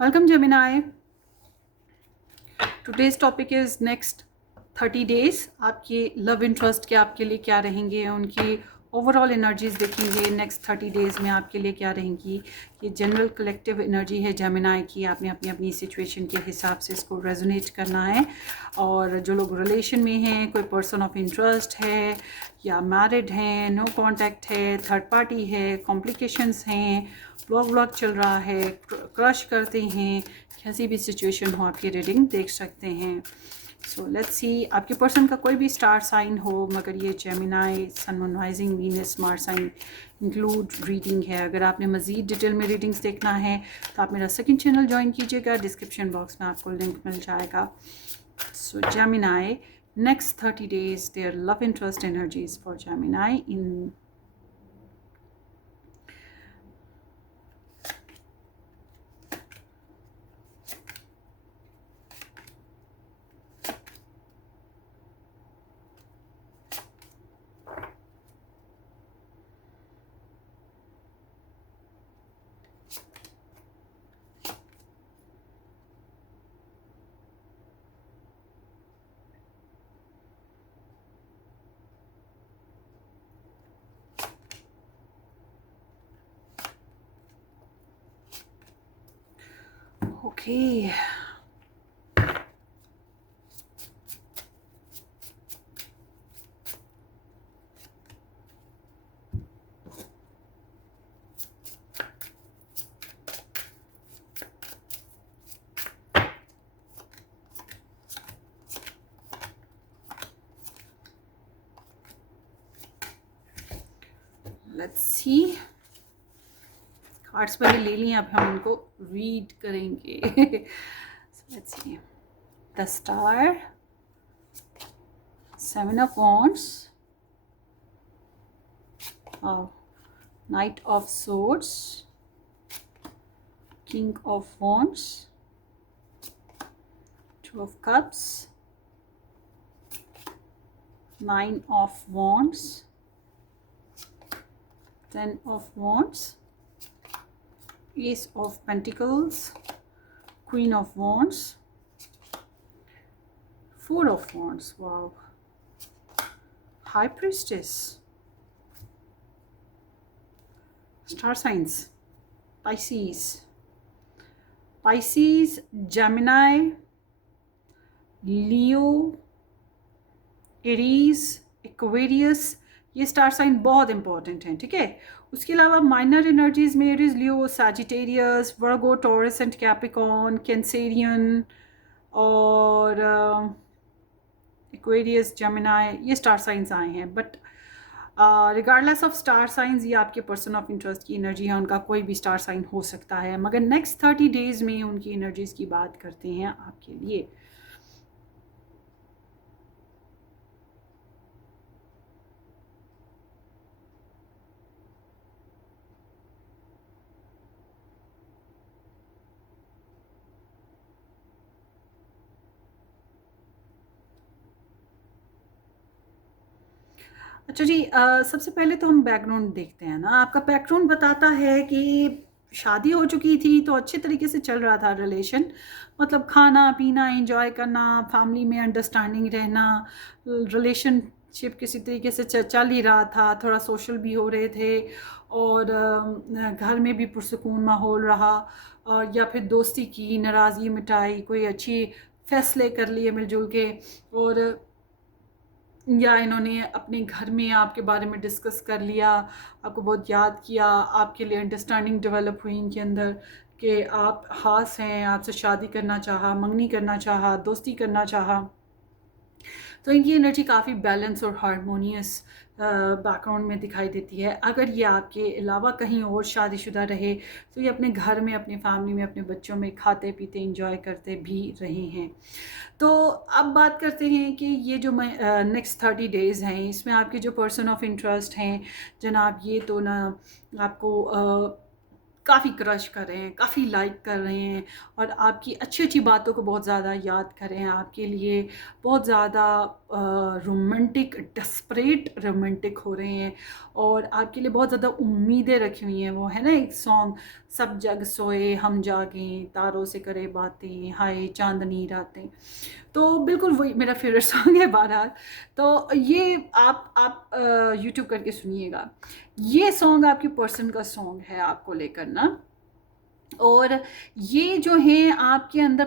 Welcome, Gemini. Today's topic is next 30 days. आपके love interest के आपके लिए क्या रहेंगे, उनकी ओवरऑल एनर्जीज देखेंगे नेक्स्ट 30 डेज़ में आपके लिए क्या रहेंगी। ये जनरल कलेक्टिव एनर्जी है जेमिनाई की। आपने अपनी अपनी सिचुएशन के हिसाब से इसको रेजोनेट करना है। और जो लोग रिलेशन में हैं, कोई पर्सन ऑफ इंटरेस्ट है या मैरिड हैं, नो कांटेक्ट है, थर्ड पार्टी है, कॉम्प्लिकेशंस हैं, ब्लॉग व्लॉग चल रहा है, क्रश करते हैं, कैसी भी सिचुएशन हो आपकी रीडिंग देख सकते हैं। सो लेट्स सी, आपके पर्सन का कोई भी स्टार साइन हो, मगर ये Gemini, sun, moon, rising, Venus, Mars sign include reading है। अगर आपने मज़ीद डिटेल में रीडिंग्स देखना है तो आप मेरा सेकंड चैनल ज्वाइन कीजिएगा, डिस्क्रिप्शन बॉक्स में आपको लिंक मिल जाएगा। सो Gemini, next 30 days, their love interest energies for Gemini in okay. Let's see. Cards पहले ले लिए, अब हम इनको रीड करेंगे। So let's see. The Star, Seven of Wands, Knight of Swords, King of Wands, Two of Cups, Nine of Wands, Ten of Wands, Ace of Pentacles, Queen of Wands, Four of Wands. Wow. High Priestess. Star signs. Pisces, Gemini, Leo, Aries, Aquarius, ये star sign बहुत important हैं, ठीक है। उसके अलावा minor energies में Aries, Leo, Sagittarius, Virgo, taurus and Capricorn, Cancerian और Aquarius, Gemini, ये स्टार साइंस आए हैं। But regardless of star signs, ये आपके पर्सन ऑफ इंटरेस्ट की एनर्जी है, उनका कोई भी स्टार साइन हो सकता है। मगर नेक्स्ट 30 डेज़ में उनकी एनर्जीज़ की बात करते हैं आपके लिए। अच्छा जी, सबसे पहले तो हम बैकग्राउंड देखते हैं ना। आपका बैकग्राउंड बताता है कि शादी हो चुकी थी तो अच्छे तरीके से चल रहा था रिलेशन, मतलब खाना पीना एंजॉय करना, फैमिली में अंडरस्टैंडिंग रहना, रिलेशनशिप किसी तरीके से चल ही रहा था, थोड़ा सोशल भी हो रहे थे और घर में भी पुरसकून माहौल रहा। या फिर दोस्ती की, नाराज़गी मिटाई, कोई अच्छी फैसले कर लिए मिलजुल के, और या इन्होंने अपने घर में आपके बारे में डिस्कस कर लिया, आपको बहुत याद किया, आपके लिए अंडरस्टैंडिंग डेवलप हुई इनके अंदर कि आप ख़ास हैं, आपसे शादी करना चाहा, मंगनी करना चाहा, दोस्ती करना चाहा। तो इनकी एनर्जी काफ़ी बैलेंस और हारमोनियस बैकग्राउंड में दिखाई देती है। अगर ये आपके अलावा कहीं और शादीशुदा रहे तो ये अपने घर में, अपनी फैमिली में, अपने बच्चों में खाते पीते इंजॉय करते भी रहे हैं। तो अब बात करते हैं कि ये जो नेक्स्ट 30 डेज़ हैं, इसमें आपके जो पर्सन ऑफ इंटरेस्ट हैं जनाब, ये तो ना आपको काफ़ी क्रश कर रहे हैं, काफ़ी लाइक कर रहे हैं और आपकी अच्छी अच्छी बातों को बहुत ज़्यादा याद कर रहे हैं, आपके लिए बहुत ज़्यादा रोमांटिक, डेस्परेट रोमांटिक हो रहे हैं और आपके लिए बहुत ज़्यादा उम्मीदें रखी हुई हैं। वो है ना एक सॉन्ग, सब जग सोए हम जागें, तारों से करे बातें, हाय चांदनी रातें। तो बिल्कुल वही मेरा फेवरेट सॉन्ग है बहरहाल। तो ये आप यूट्यूब करके सुनिएगा। ये सॉन्ग आपकी पर्सन का सॉन्ग है आपको लेकर ना। और ये जो हैं आपके अंदर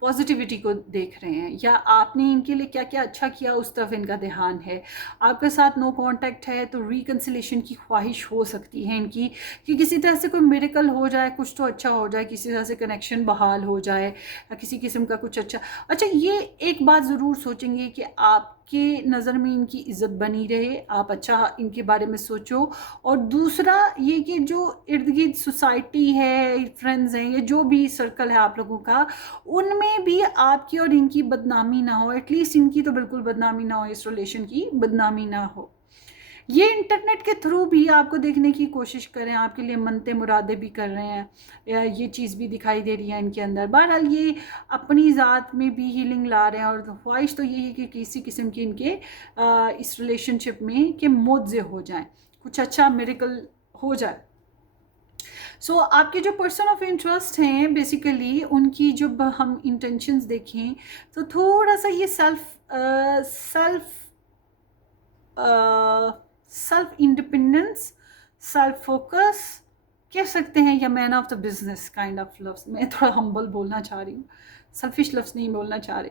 पॉजिटिविटी को देख रहे हैं, या आपने इनके लिए क्या क्या अच्छा किया उस तरफ इनका ध्यान है। आपके साथ नो कांटेक्ट है तो रिकन्सिलेशन की ख्वाहिश हो सकती है इनकी, कि किसी तरह से कोई मिरेकल हो जाए, कुछ तो अच्छा हो जाए, किसी तरह से कनेक्शन बहाल हो जाए, या किसी किस्म का कुछ अच्छा। ये एक बात ज़रूर सोचेंगे कि आपके नज़र में इनकी इज़्ज़त बनी रहे, आप अच्छा इनके बारे में सोचो। और दूसरा ये कि जो इर्द गिर्द सोसाइटी है, फ्रेंड्स हैं, ये जो भी सर्कल है आप लोगों का, उनमें भी आपकी और इनकी बदनामी ना हो। एटलीस्ट इनकी तो बिल्कुल बदनामी ना हो, इस रिलेशन की बदनामी ना हो। ये इंटरनेट के थ्रू भी आपको देखने की कोशिश करें, आपके लिए मनते मुरादे भी कर रहे हैं, या ये चीज़ भी दिखाई दे रही है इनके अंदर। बहरहाल ये अपनी ज़ात में भी हीलिंग ला रहे हैं, और ख्वाहिश तो यही है कि किसी किस्म की इनके इस रिलेशनशिप में कि मुआवजे हो जाएं, कुछ अच्छा मिरेकल हो जाए। सो आपके जो पर्सन ऑफ इंटरेस्ट हैं बेसिकली, उनकी जब हम इंटेंशंस देखें तो थोड़ा सा ये सेल्फ इंडिपेंडेंस, सेल्फ फोकस कह सकते हैं, या man of the business kind of loves. मैं थोड़ा हम्बल बोलना चाह रही हूँ, सेल्फिश लफ्स नहीं बोलना चाह रही।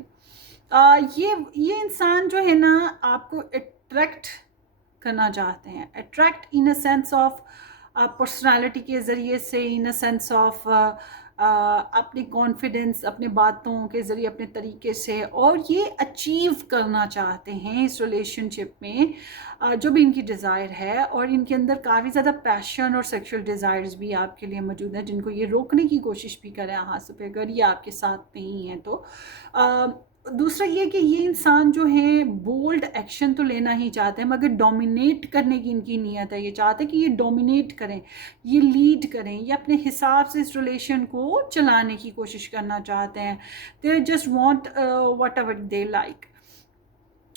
ये इंसान जो है ना आपको अट्रैक्ट करना चाहते हैं, attract in a sense of personality के ज़रिए से, इन अ सेंस ऑफ अपनी कॉन्फिडेंस, अपने बातों के ज़रिए, अपने तरीके से, और ये अचीव करना चाहते हैं इस रिलेशनशिप में जो भी इनकी डिज़ायर है। और इनके अंदर काफ़ी ज़्यादा पैशन और सेक्सुअल डिज़ायर्स भी आपके लिए मौजूद हैं, जिनको ये रोकने की कोशिश भी करें हाथ से, अगर ये आपके साथ नहीं है तो। दूसरा ये कि ये इंसान जो है बोल्ड एक्शन तो लेना ही चाहते हैं, मगर डोमिनेट करने की इनकी नीयत है। ये चाहते हैं कि ये डोमिनेट करें, ये लीड करें, ये अपने हिसाब से इस रिलेशन को चलाने की कोशिश करना चाहते हैं। They just want what ever they like.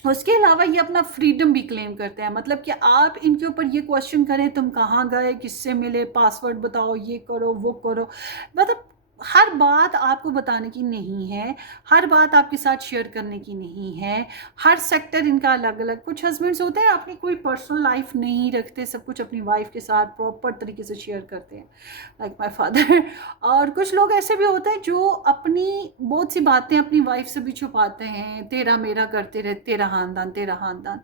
उसके अलावा ये अपना फ्रीडम भी क्लेम करते हैं, मतलब कि आप इनके ऊपर ये क्वेश्चन करें, तुम कहाँ गए, किससे मिले, पासवर्ड बताओ, ये करो वो करो, मतलब हर बात आपको बताने की नहीं है, हर बात आपके साथ शेयर करने की नहीं है। हर सेक्टर इनका अलग अलग। कुछ हस्बैंड्स होते हैं अपनी कोई पर्सनल लाइफ नहीं रखते, सब कुछ अपनी वाइफ के साथ प्रॉपर तरीके से शेयर करते हैं, लाइक माई फादर। और कुछ लोग ऐसे भी होते हैं जो अपनी बहुत सी बातें अपनी वाइफ से भी छुपाते हैं, तेरा मेरा करते रहते, तेरा खानदान तेरा खानदान,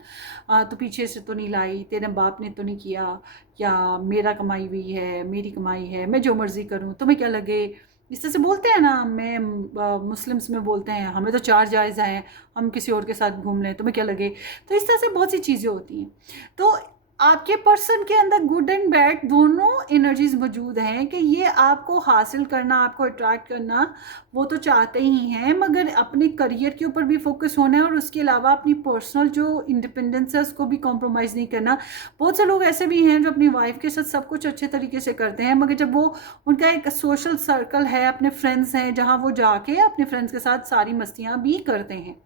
तो पीछे से तो नहीं लाई, तेरे बाप ने तो नहीं किया, या मेरा कमाई हुई है, मेरी कमाई है, मैं जो मर्ज़ी करूँ, तुम्हें क्या लगे। इस तरह से बोलते हैं ना, मैं मुस्लिम्स में बोलते हैं हमें तो चार जायज़ हैं, हम किसी और के साथ घूम लें, तुम्हें क्या लगे। तो इस तरह से बहुत सी चीज़ें होती हैं। तो आपके पर्सन के अंदर गुड एंड बैड दोनों एनर्जीज मौजूद हैं, कि ये आपको हासिल करना, आपको अट्रैक्ट करना वो तो चाहते ही हैं, मगर अपने करियर के ऊपर भी फोकस होना है, और उसके अलावा अपनी पर्सनल जो इंडिपेंडेंस है उसको भी कॉम्प्रोमाइज़ नहीं करना। बहुत से लोग ऐसे भी हैं जो अपनी वाइफ के साथ सब कुछ अच्छे तरीके से करते हैं, मगर जब वो उनका एक सोशल सर्कल है, अपने फ्रेंड्स हैं, जहाँ वो जाके अपने फ्रेंड्स के साथ सारी मस्तियाँ भी करते हैं।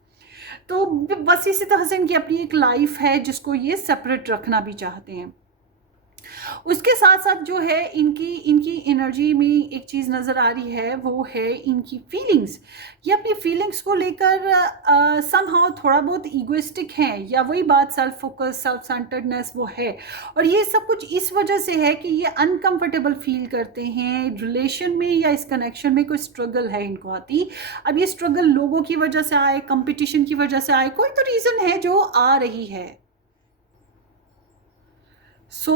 तो बस इसी तरह से इनकी अपनी एक लाइफ है जिसको ये सेपरेट रखना भी चाहते हैं। उसके साथ साथ जो है इनकी इनकी एनर्जी में एक चीज़ नज़र आ रही है, वो है इनकी फीलिंग्स। ये अपनी फीलिंग्स को लेकर समहाउ थोड़ा बहुत ईगोइस्टिक हैं, या वही बात सेल्फ फोकस, सेल्फ सेंटर्डनेस वो है। और ये सब कुछ इस वजह से है कि ये अनकंफर्टेबल फील करते हैं रिलेशन में, या इस कनेक्शन में कोई स्ट्रगल है इनको आती। अब ये स्ट्रगल लोगों की वजह से आए, कंपटीशन की वजह से आए, कोई तो रीज़न है जो आ रही है। सो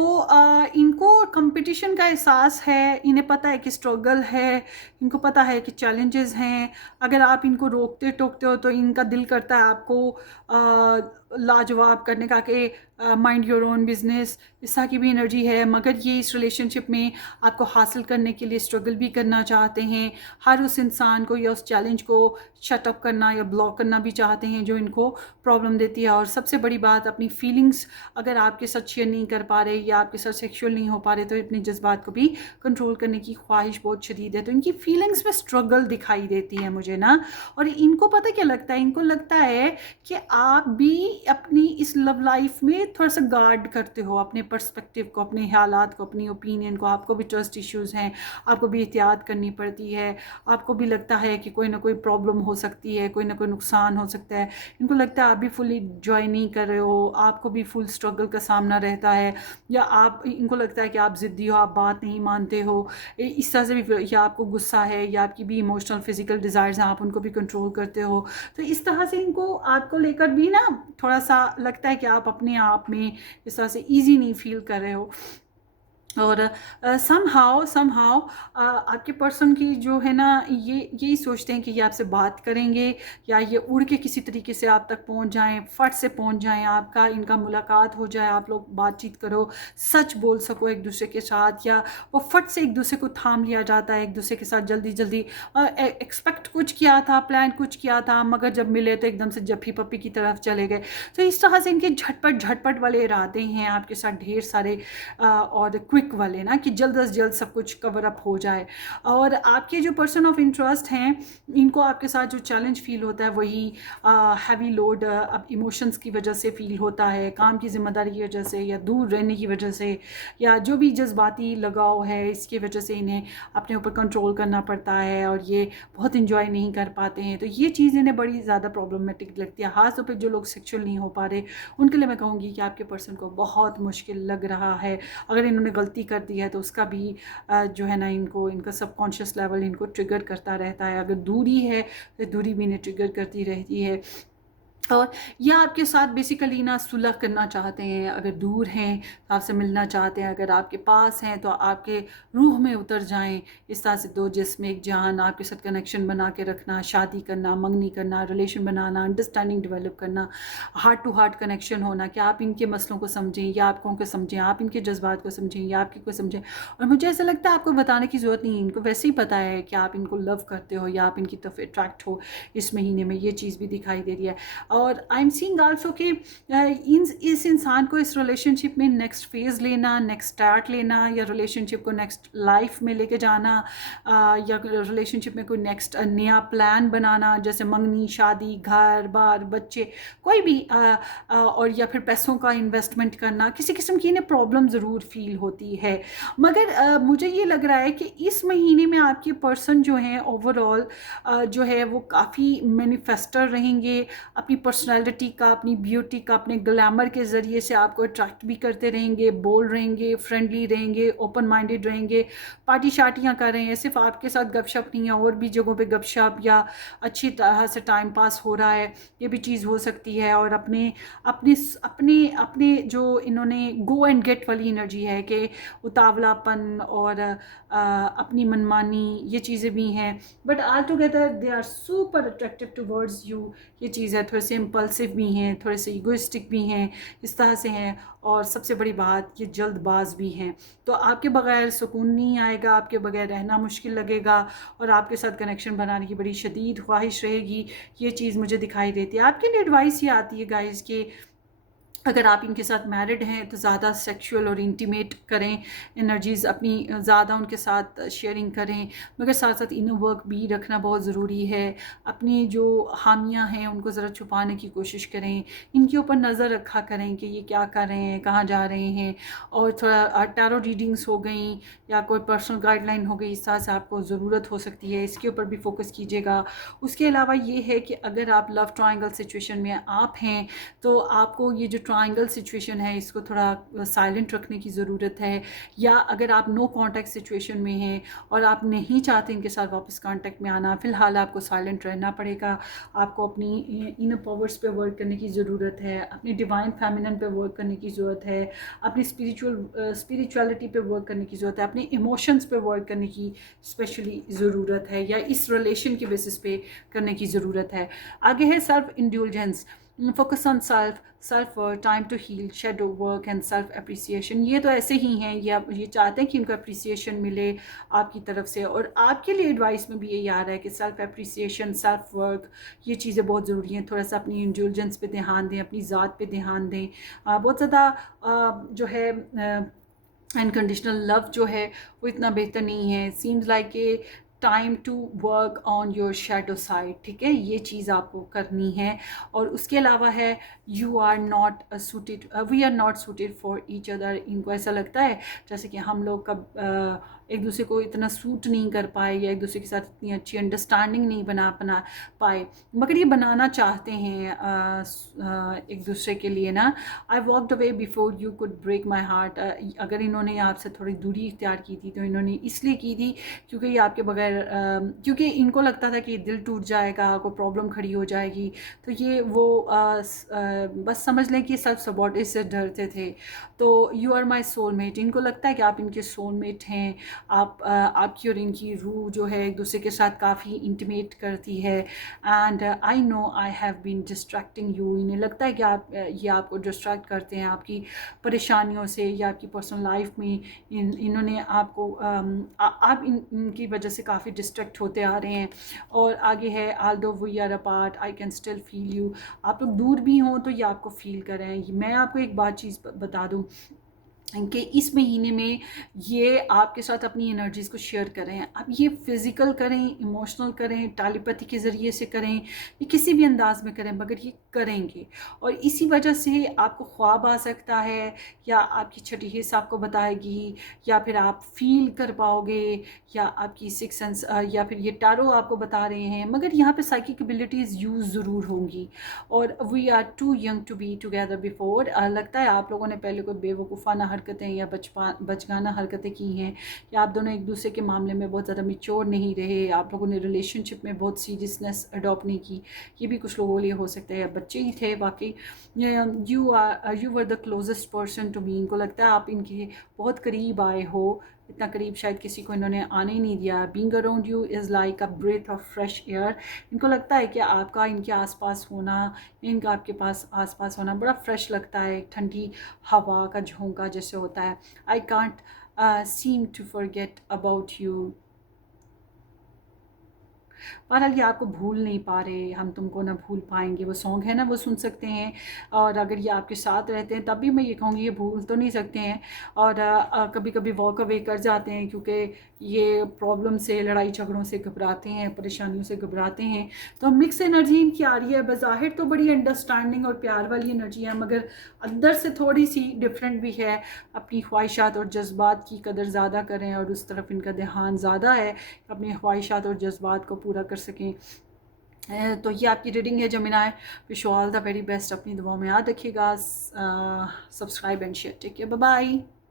इनको कंपटीशन का एहसास है, इन्हें पता है कि स्ट्रगल है, इनको पता है कि चैलेंजेस हैं। अगर आप इनको रोकते टोकते हो तो इनका दिल करता है आपको लाजवाब करने का कि माइंड योर ओन बिजनेस, इस तरह की भी एनर्जी है। मगर ये इस रिलेशनशिप में आपको हासिल करने के लिए स्ट्रगल भी करना चाहते हैं, हर उस इंसान को या उस चैलेंज को शट अप करना या ब्लॉक करना भी चाहते हैं जो इनको प्रॉब्लम देती है। और सबसे बड़ी बात, अपनी फीलिंग्स अगर आपके साथ शेयर नहीं कर पा रहे या आपके साथ सेक्सुअल नहीं हो पा रहे तो अपने जज्बात को भी कंट्रोल करने की ख्वाहिश बहुत शदीद है। तो इनकी फीलिंग्स में स्ट्रगल दिखाई देती है मुझे ना। और इनको पता क्या लगता है, इनको लगता है कि आप भी अपनी इस लव लाइफ में थोड़ा सा गार्ड करते हो अपने पर्सपेक्टिव को, अपने ख्यालात को, अपनी ओपिनियन को। आपको भी ट्रस्ट इश्यूज़ हैं, आपको भी एहतियात करनी पड़ती है, आपको भी लगता है कि कोई ना कोई प्रॉब्लम हो सकती है, कोई ना कोई नुकसान हो सकता है। इनको लगता है आप भी फुली इंजॉय नहीं कर रहे हो, आपको भी फुल स्ट्रगल का सामना रहता है, या आप, इनको लगता है कि आप ज़िद्दी हो, आप बात नहीं मानते हो, इस तरह से भी, या आपको गुस्सा है, या आपकी भी इमोशनल फिजिकल डिज़ायर्स हैं, आप उनको भी कंट्रोल करते हो। तो इस तरह से इनको आपको लेकर भी ना थोड़ा सा लगता है कि आप अपने आप में इस तरह से ईजी नहीं फील कर रहे हो। और समहाउ आपके पर्सन की जो है ना, ये यही सोचते हैं कि ये आपसे बात करेंगे या ये उड़ के किसी तरीके से आप तक पहुंच जाएं, फट से पहुंच जाएं, आपका इनका मुलाकात हो जाए, आप लोग बातचीत करो, सच बोल सको एक दूसरे के साथ, या वो फट से एक दूसरे को थाम लिया जाता है, एक दूसरे के साथ जल्दी जल्दी एक्सपेक्ट कुछ किया था, प्लान कुछ किया था, मगर जब मिले तो एकदम से जप्पी पप्पी की तरफ चले गए। तो इस तरह से इनके झटपट वाले इरादे हैं आपके साथ, ढेर सारे और क्विक वाले ना, कि जल्द से जल्द सब कुछ कवर अप हो जाए। और आपके जो पर्सन ऑफ इंटरेस्ट हैं, इनको आपके साथ जो चैलेंज फील होता है वही हैवी लोड अब इमोशंस की वजह से फील होता है, काम की जिम्मेदारी की वजह से, या दूर रहने की वजह से, या जो भी जज्बाती लगाव है इसकी वजह से इन्हें अपने ऊपर कंट्रोल करना पड़ता है और ये बहुत इंजॉय नहीं कर पाते हैं। तो ये चीज़ इन्हें बड़ी ज़्यादा प्रॉब्लमेटिक लगती है। खास तौर पर जो लोग सेक्सुअल नहीं हो पा रहे उनके लिए मैं कहूँगी कि आपके पर्सन को बहुत मुश्किल लग रहा है। अगर इन्होंने गलती कर दी है तो उसका भी जो है ना, इनको इनका सबकॉन्शियस लेवल इनको ट्रिगर करता रहता है। अगर दूरी है तो दूरी भी इन्हें ट्रिगर करती रहती है। और यह आपके साथ बेसिकली ना सुलह करना चाहते हैं। अगर दूर हैं तो आपसे मिलना चाहते हैं, अगर आपके पास हैं तो आपके रूह में उतर जाएं। इस तरह से दो जिस्म एक जान, आपके साथ कनेक्शन बना के रखना, शादी करना, मंगनी करना, रिलेशन बनाना, अंडरस्टैंडिंग डेवलप करना, हार्ट टू हार्ट कनेक्शन होना, कि आप इनके मसलों को समझें या आपको को समझें, आप इनके जज्बात को समझें या आपके को समझें। और मुझे ऐसा लगता है आपको बताने की ज़रूरत नहीं है, इनको वैसे ही पता है कि आप इनको लव करते हो या आप इनकी तरफ अट्रैक्ट हो। इस महीने में ये चीज़ भी दिखाई दे रही है। और आई एम सीइंग आल्सो कि इस इंसान को इस रिलेशनशिप में नेक्स्ट फेज़ लेना, नेक्स्ट स्टार्ट लेना, या रिलेशनशिप को नेक्स्ट लाइफ में लेके जाना, या रिलेशनशिप में कोई नेक्स्ट नया प्लान बनाना, जैसे मंगनी, शादी, घर बार, बच्चे, कोई भी और या फिर पैसों का इन्वेस्टमेंट करना। किसी किस्म की इन्हें प्रॉब्लम ज़रूर फील होती है। मगर मुझे ये लग रहा है कि इस महीने में आपके पर्सन जो हैं ओवरऑल जो है वो काफ़ी मैनिफेस्टर रहेंगे। अपनी पर्सनालिटी का, अपनी ब्यूटी का, अपने ग्लैमर के ज़रिए से आपको अट्रैक्ट भी करते रहेंगे, बोल रहेंगे, फ्रेंडली रहेंगे, ओपन माइंडेड रहेंगे, पार्टी शार्टियाँ कर रहे हैं। सिर्फ आपके साथ गपशप नहीं है, और भी जगहों पे गपशप या अच्छी तरह से टाइम पास हो रहा है, ये भी चीज़ हो सकती है। और अपने अपने अपने अपने जो इन्होंने गो एंड गेट वाली एनर्जी है कि उतावलापन और अपनी मनमानी, ये चीज़ें भी हैं। But all together they are super attractive towards you. ये चीज़ है, थोड़े से इम्पल्सिव भी हैं, थोड़े से इगोइस्टिक भी हैं, इस तरह से हैं। और सबसे बड़ी बात, ये जल्दबाज भी हैं। तो आपके बगैर सुकून नहीं आएगा, आपके बगैर रहना मुश्किल लगेगा, और आपके साथ कनेक्शन बनाने की बड़ी शदीद ख्वाहिश रहेगी। ये चीज़ मुझे दिखाई देती है। आपके लिए एडवाइस ये आती है गाइस कि अगर आप इनके साथ मैरिड हैं तो ज़्यादा सेक्सुअल और इंटीमेट करें, एनर्जीज़ अपनी ज़्यादा उनके साथ शेयरिंग करें, मगर साथ साथ इनर वर्क भी रखना बहुत ज़रूरी है। अपनी जो हामियाँ हैं उनको ज़रा छुपाने की कोशिश करें, इनके ऊपर नज़र रखा करें कि ये क्या कर रहे हैं, कहाँ जा रहे हैं। और थोड़ा टैरो रीडिंग्स हो गई या कोई पर्सनल गाइडलाइन हो गई, इस तरह से आपको ज़रूरत हो सकती है, इसके ऊपर भी फोकस कीजिएगा। उसके अलावा ये है कि अगर आप लव ट्रायंगल सिचुएशन में आप हैं तो आपको ये जो ट्रायंगल सिचुएशन है इसको थोड़ा साइलेंट रखने की ज़रूरत है। या अगर आप नो कांटेक्ट सिचुएशन में हैं और आप नहीं चाहते इनके साथ वापस कांटेक्ट में आना, फ़िलहाल आपको साइलेंट रहना पड़ेगा। आपको अपनी इनर पावर्स पे वर्क करने की ज़रूरत है, अपनी डिवाइन फेमिनिन पे वर्क करने की ज़रूरत है, अपनी स्पिरिचुअलिटी पे वर्क करने की ज़रूरत है, अपने इमोशंस पे वर्क करने की स्पेशली ज़रूरत है, या इस रिलेशन के बेसिस पे करने की ज़रूरत है। आगे है self indulgence. Focus on self, self worth, time to heal, shadow work and self appreciation. ये तो ऐसे ही हैं, ये चाहते हैं कि उनको अप्रिसिएशन मिले आपकी तरफ से, और आपके लिए एडवाइस में भी यही आ रहा है कि सेल्फ अप्रिसिएशन, सेल्फ वर्क, ये चीज़ें बहुत ज़रूरी हैं। थोड़ा सा अपनी इंडल्जेंस पे ध्यान दें, अपनी ज़ात पे ध्यान दें। बहुत ज़्यादा जो है अनकंडीशनल लव जो है वो इतना बेहतर नहीं है। Seems like a time to work on your shadow side, ठीक है, ये चीज़ आपको करनी है। और उसके अलावा है you are not suited, we are not suited for each other. इनको ऐसा लगता है जैसे कि हम लोग कब एक दूसरे को इतना सूट नहीं कर पाए, या एक दूसरे के साथ इतनी अच्छी अंडरस्टैंडिंग नहीं बना पाए, मगर ये बनाना चाहते हैं एक दूसरे के लिए ना। I walked away before you could break my heart. अगर इन्होंने आपसे थोड़ी दूरी इख्तियार की थी तो इन्होंने इसलिए की थी क्योंकि ये आपके बगैर क्योंकि इनको लगता था कि दिल टूट जाएगा, कोई प्रॉब्लम खड़ी हो जाएगी। तो ये वो बस समझ लें कि सेल्फ सपोर्ट से डरते थे। तो यू आर माई सोलमेट, इनको लगता है कि आप इनके सोलमेट हैं। आपकी और इनकी रूह जो है एक दूसरे के साथ काफ़ी इंटीमेट करती है। And I know I have been distracting you, इन्हें लगता है कि ये आपको डिस्ट्रैक्ट करते हैं आपकी परेशानियों से या आपकी पर्सनल लाइफ में। इन्होंने आपको आप इनकी वजह से काफ़ी डिस्ट्रैक्ट होते आ रहे हैं। और आगे है although we are apart I can still feel you. आप लोग दूर भी हों तो ये आपको फील कर रहे हैं। मैं आपको एक बात चीज़ बता दूँ कि इस महीने में ये आपके साथ अपनी एनर्जीज़ को शेयर करें। अब ये फ़िज़िकल करें, इमोशनल करें, टेलीपैथी के ज़रिए से करें, ये किसी भी अंदाज़ में करें, मगर ये करेंगे। और इसी वजह से आपको ख्वाब आ सकता है, या आपकी छठी हिस्स आपको बताएगी, या फिर आप फील कर पाओगे, या आपकी सिक्स सेंस, या फिर ये टैरो आपको बता रहे हैं। मगर यहाँ पे साइकिक एबिलिटीज़ यूज़ ज़रूर होंगी। और we are too young to be together before. लगता है आप लोगों ने पहले कोई बेवकूफ़ाना हरकतें या बचकाना हरकतें की हैं, या आप दोनों एक दूसरे के मामले में बहुत ज़्यादा मैच्योर नहीं रहे, आप लोगों ने रिलेशनशिप में बहुत सीरियसनेस अडॉप्ट नहीं की। ये भी कुछ लोगों के लिए हो सकता है, या बच्चे ही थे वाकई। You were the closest person to me, इनको लगता है आप इनके बहुत करीब आए हो, इतना करीब शायद किसी को इन्होंने आने ही नहीं दिया। Being around you is like a breath of fresh air. इनको लगता है कि आपका इनके आसपास होना, इनका आपके पास आसपास होना बड़ा फ्रेश लगता है, ठंडी हवा का झोंका जैसे होता है। I can't seem to forget about you. बहरहाल ये आपको भूल नहीं पा रहे, हम तुमको ना भूल पाएंगे, वो सॉन्ग है ना, वो सुन सकते हैं। और अगर ये आपके साथ रहते हैं तब भी मैं ये कहूँगी ये भूल तो नहीं सकते हैं। और कभी कभी वॉक अवे कर जाते हैं क्योंकि ये प्रॉब्लम से, लड़ाई झगड़ों से घबराते हैं, परेशानियों से घबराते हैं। तो मिक्स एनर्जी इनकी आ रही है। बज़ाहिर तो बड़ी अंडरस्टैंडिंग और प्यार वाली एनर्जी है, मगर अंदर से थोड़ी सी डिफरेंट भी है। अपनी ख्वाहिशात और जज्बात की कदर ज़्यादा करें, और उस तरफ इनका ध्यान ज़्यादा है, अपनी ख्वाहिशात और जज्बात को पूरा कर सकें। तो ये आपकी रीडिंग है Gemini. Wish you all the very best. अपनी दुआओं में याद रखिएगा। Subscribe and share. Take care, bye bye.